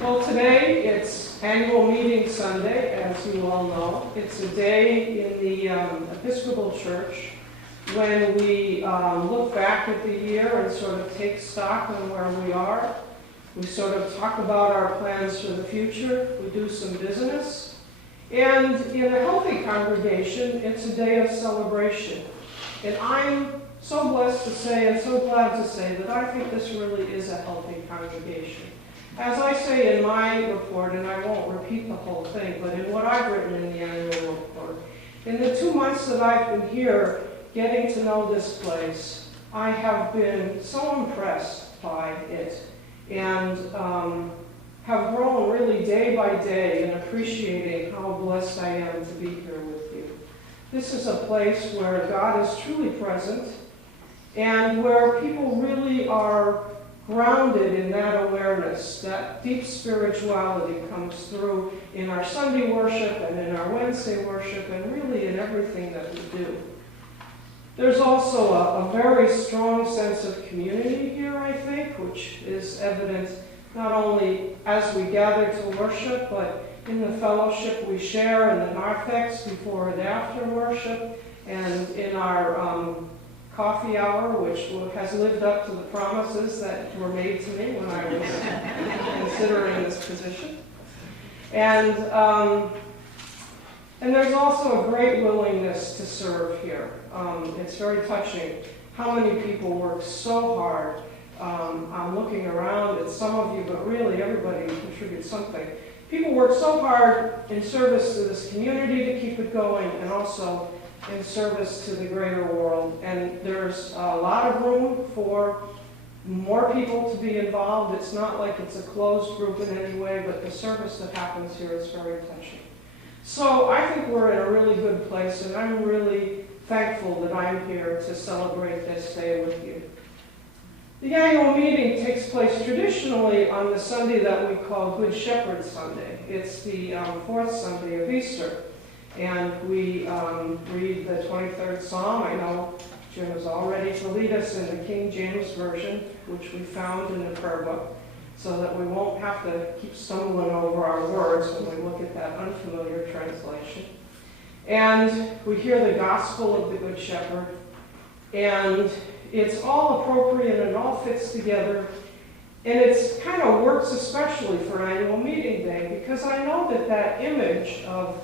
Well, today it's annual meeting Sunday, as you all know. It's a day in the Episcopal Church when we look back at the year and sort of take stock on where we are. We sort of talk about our plans for the future. We do some business. And in a healthy congregation, it's a day of celebration. And I'm so blessed to say and so glad to say that I think this really is a healthy congregation. As I say in my report, and I won't repeat the whole thing, but in what I've written in the annual report, in the 2 months that I've been here getting to know this place, I have been so impressed by it and have grown really day by day in appreciating how blessed I am to be here with you. This is a place where God is truly present and where people really are grounded in that awareness. That deep spirituality comes through in our Sunday worship and in our Wednesday worship and really in everything that we do. There's also a very strong sense of community here, I think, which is evident not only as we gather to worship, but in the fellowship we share in the narthex before and after worship, and in our coffee hour, which has lived up to the promises that were made to me when I was considering this position. And there's also a great willingness to serve here. It's very touching how many people work so hard. I'm looking around at some of you, but really everybody contributes something. People work so hard in service to this community to keep it going, and also in service to the greater world. And there's a lot of room for more people to be involved. It's not like it's a closed group in any way, but the service that happens here is very touching. So I think we're in a really good place, and I'm really thankful that I'm here to celebrate this day with you. The annual meeting takes place traditionally on the Sunday that we call Good Shepherd Sunday. It's the fourth Sunday of Easter. And we read the 23rd Psalm. I know Jim is all ready to lead us in the King James Version, which we found in the prayer book, so that we won't have to keep stumbling over our words when we look at that unfamiliar translation. And we hear the gospel of the Good Shepherd, and it's all appropriate and it all fits together. And it's kind of works especially for annual meeting day, because I know that that image of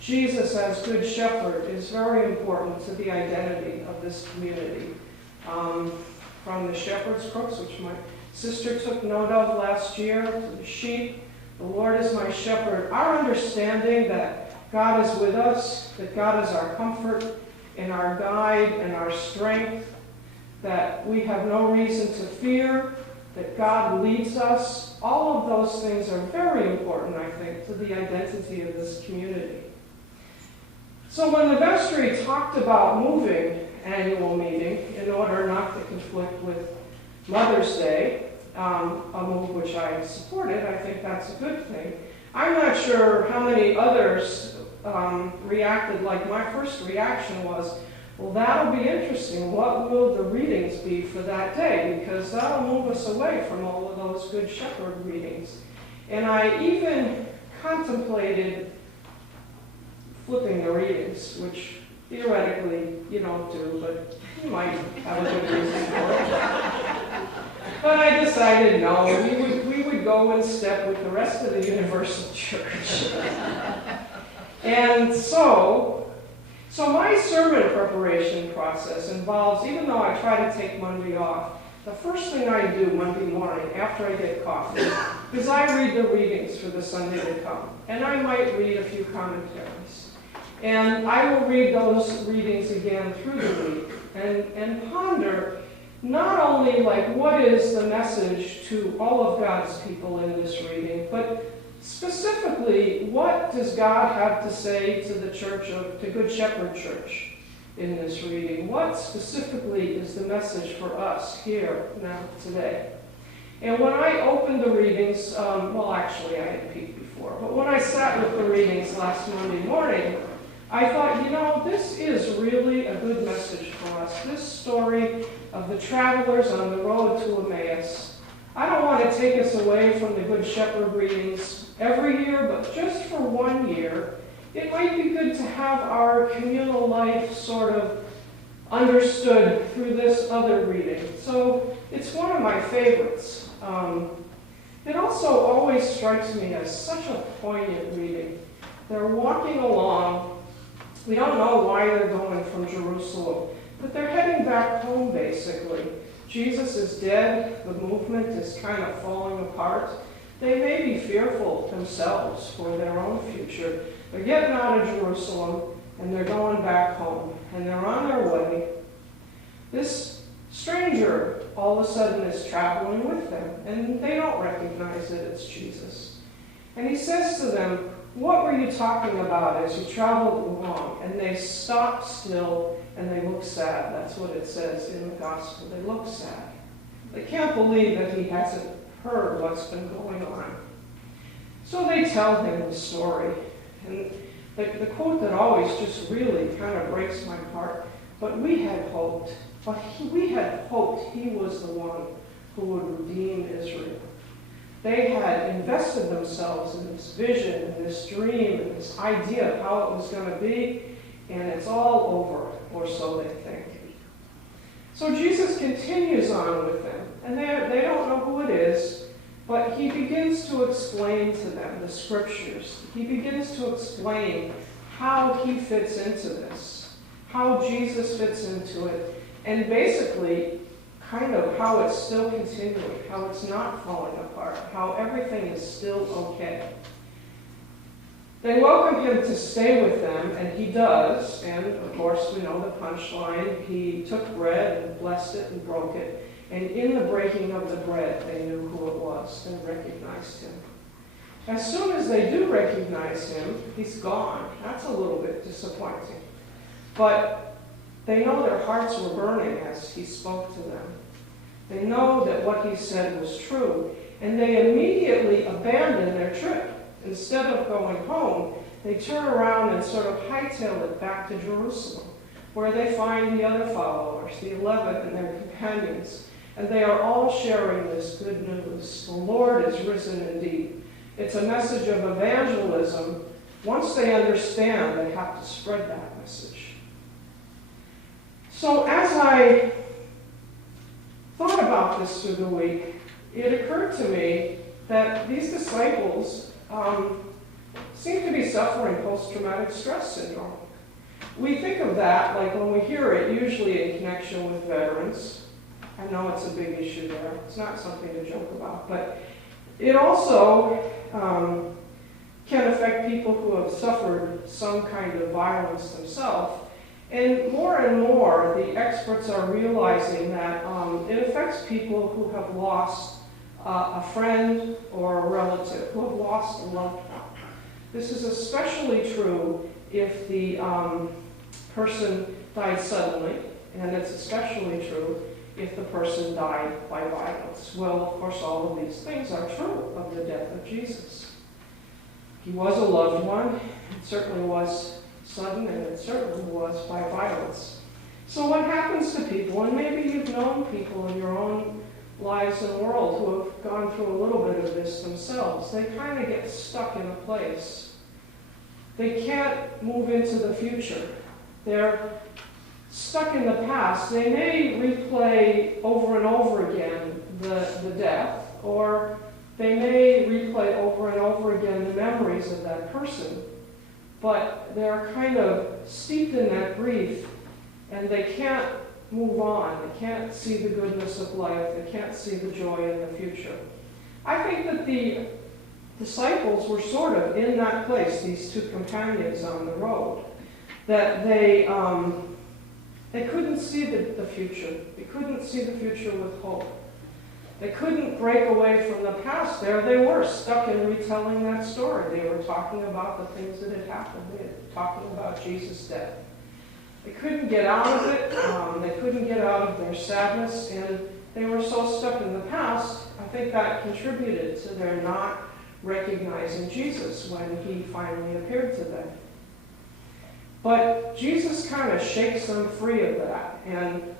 Jesus as Good Shepherd is very important to the identity of this community. From the shepherd's crooks, which my sister took note of last year, to the sheep, the Lord is my shepherd. Our understanding that God is with us, that God is our comfort and our guide and our strength, that we have no reason to fear, that God leads us, all of those things are very important, I think, to the identity of this community. So when the vestry talked about moving annual meeting in order not to conflict with Mother's Day, a move which I supported, I think that's a good thing. I'm not sure how many others reacted like my first reaction was, well, that'll be interesting. What will the readings be for that day? Because that'll move us away from all of those Good Shepherd readings. And I even contemplated flipping the readings, which theoretically you don't do, but you might have a good reason for it. But I decided no, we would go in step with the rest of the Universal Church. And so my sermon preparation process involves, even though I try to take Monday off, the first thing I do Monday morning after I get coffee is I read the readings for the Sunday to come. And I might read a few commentaries. And I will read those readings again through the week and ponder not only like what is the message to all of God's people in this reading, but specifically what does God have to say to the church to Good Shepherd Church in this reading? What specifically is the message for us here now today? And when I opened the readings, well actually I had peeked before, but when I sat with the readings last Monday morning, I thought, you know, this is really a good message for us. This story of the travelers on the road to Emmaus I don't want to take us away from the Good Shepherd readings every year, but just for 1 year, it might be good to have our communal life sort of understood through this other reading. So it's one of my favorites. It also always strikes me as such a poignant reading. They're walking along. We don't know why they're going from Jerusalem, but they're heading back home, basically. Jesus is dead. The movement is kind of falling apart. They may be fearful themselves for their own future. They're getting out of Jerusalem, and they're going back home, and they're on their way. This stranger all of a sudden is traveling with them, and they don't recognize that it's Jesus. And he says to them, "What were you talking about as you traveled along?" And they stop still, and they look sad. That's what it says in the gospel. They look sad. They can't believe that he hasn't heard what's been going on. So they tell him the story. And the quote that always just really kind of breaks my heart, "But we had hoped, we had hoped he was the one who would redeem Israel." They had invested themselves in this vision, and this dream, and this idea of how it was going to be, and it's all over, or so they think. So Jesus continues on with them, and they don't know who it is, but he begins to explain to them the scriptures. He begins to explain how he fits into this, how Jesus fits into it, and basically kind of how it's still continuing, how it's not falling apart, how everything is still okay. They welcome him to stay with them, and he does, and of course we know the punchline. He took bread and blessed it and broke it, and in the breaking of the bread they knew who it was. They recognized him. As soon as they do recognize him, he's gone. That's a little bit disappointing. But they know their hearts were burning as he spoke to them. They know that what he said was true, and they immediately abandon their trip. Instead of going home, they turn around and sort of hightail it back to Jerusalem, where they find the other followers, the 11 and their companions, and they are all sharing this good news. The Lord is risen indeed. It's a message of evangelism. Once they understand, they have to spread that message. So as I thought about this through the week, it occurred to me that these disciples seem to be suffering post-traumatic stress syndrome. We think of that, like when we hear it, usually in connection with veterans. I know it's a big issue there. It's not something to joke about. But it also can affect people who have suffered some kind of violence themselves. And more, the experts are realizing that it affects people who have lost a friend or a relative, who have lost a loved one. This is especially true if the person died suddenly, and it's especially true if the person died by violence. Well, of course, all of these things are true of the death of Jesus. He was a loved one. It certainly was sudden, and it certainly was by violence. So what happens to people, and maybe you've known people in your own lives and world who have gone through a little bit of this themselves, they kind of get stuck in a place. They can't move into the future. They're stuck in the past. They may replay over and over again the death, or they may replay over and over again the memories of that person, but they're kind of steeped in that grief, and they can't move on. They can't see the goodness of life. They can't see the joy in the future. I think that the disciples were sort of in that place, these two companions on the road, that they couldn't see the future. They couldn't see the future with hope. They couldn't break away from the past. There they were, stuck in retelling that story. They were talking about the things that had happened. They were talking about Jesus' death. They couldn't get out of it. They couldn't get out of their sadness, and they were so stuck in the past. I think that contributed to their not recognizing Jesus when he finally appeared to them. But Jesus kind of shakes them free of that and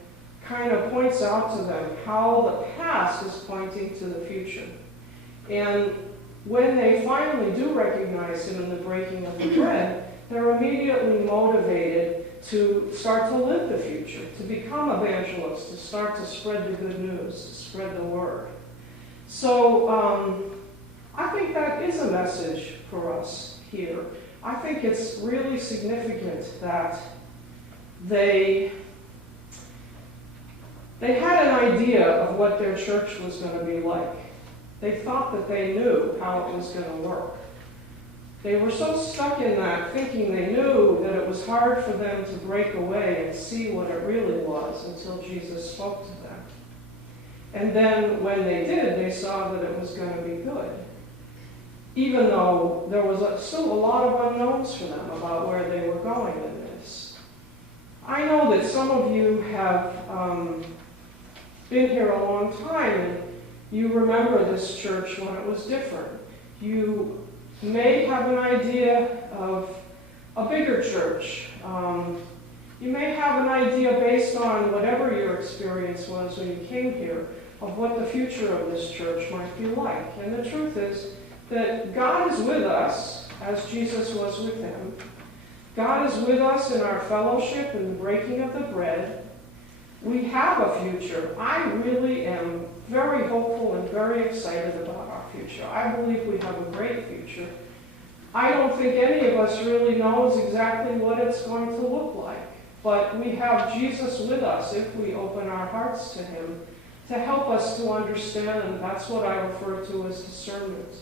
kind of points out to them how the past is pointing to the future. And when they finally do recognize him in the breaking of the bread, they're immediately motivated to start to live the future, to become evangelists, to start to spread the good news, to spread the word. So I think that is a message for us here. I think it's really significant that they had an idea of what their church was going to be like. They thought that they knew how it was going to work. They were so stuck in that, thinking they knew, that it was hard for them to break away and see what it really was until Jesus spoke to them. And then when they did, they saw that it was going to be good. Even though there was still a lot of unknowns for them about where they were going in this. I know that some of you have been here a long time, and you remember this church when it was different. You may have an idea of a bigger church. You may have an idea based on whatever your experience was when you came here of what the future of this church might be like. And the truth is that God is with us as Jesus was with them. God is with us in our fellowship and the breaking of the bread. We have a future. I really am very hopeful and very excited about our future. I believe we have a great future. I don't think any of us really knows exactly what it's going to look like, but we have Jesus with us if we open our hearts to him to help us to understand, and that's what I refer to as discernment.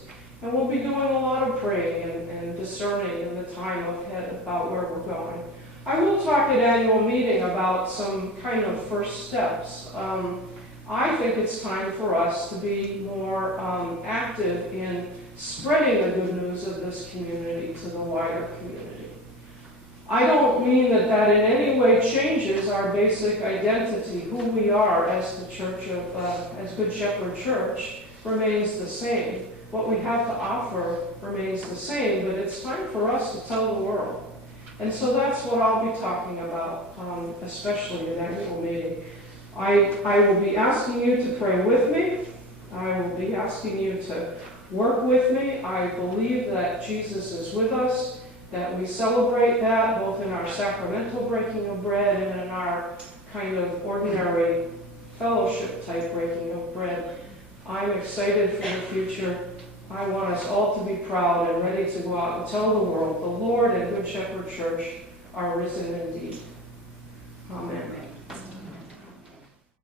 And we'll be doing a lot of praying and discerning in the time ahead about where we're going. I will talk at annual meeting about some kind of first steps. I think it's time for us to be more active in spreading the good news of this community to the wider community. I don't mean that that in any way changes our basic identity, who we are as the church of, as Good Shepherd Church remains the same. What we have to offer remains the same, but it's time for us to tell the world. And so that's what I'll be talking about, especially at annual meeting. I will be asking you to pray with me. I will be asking you to work with me. I believe that Jesus is with us, that we celebrate that both in our sacramental breaking of bread and in our kind of ordinary fellowship type breaking of bread. I'm excited for the future. I want us all to be proud and ready to go out and tell the world the Lord and Good Shepherd Church are risen indeed. Amen.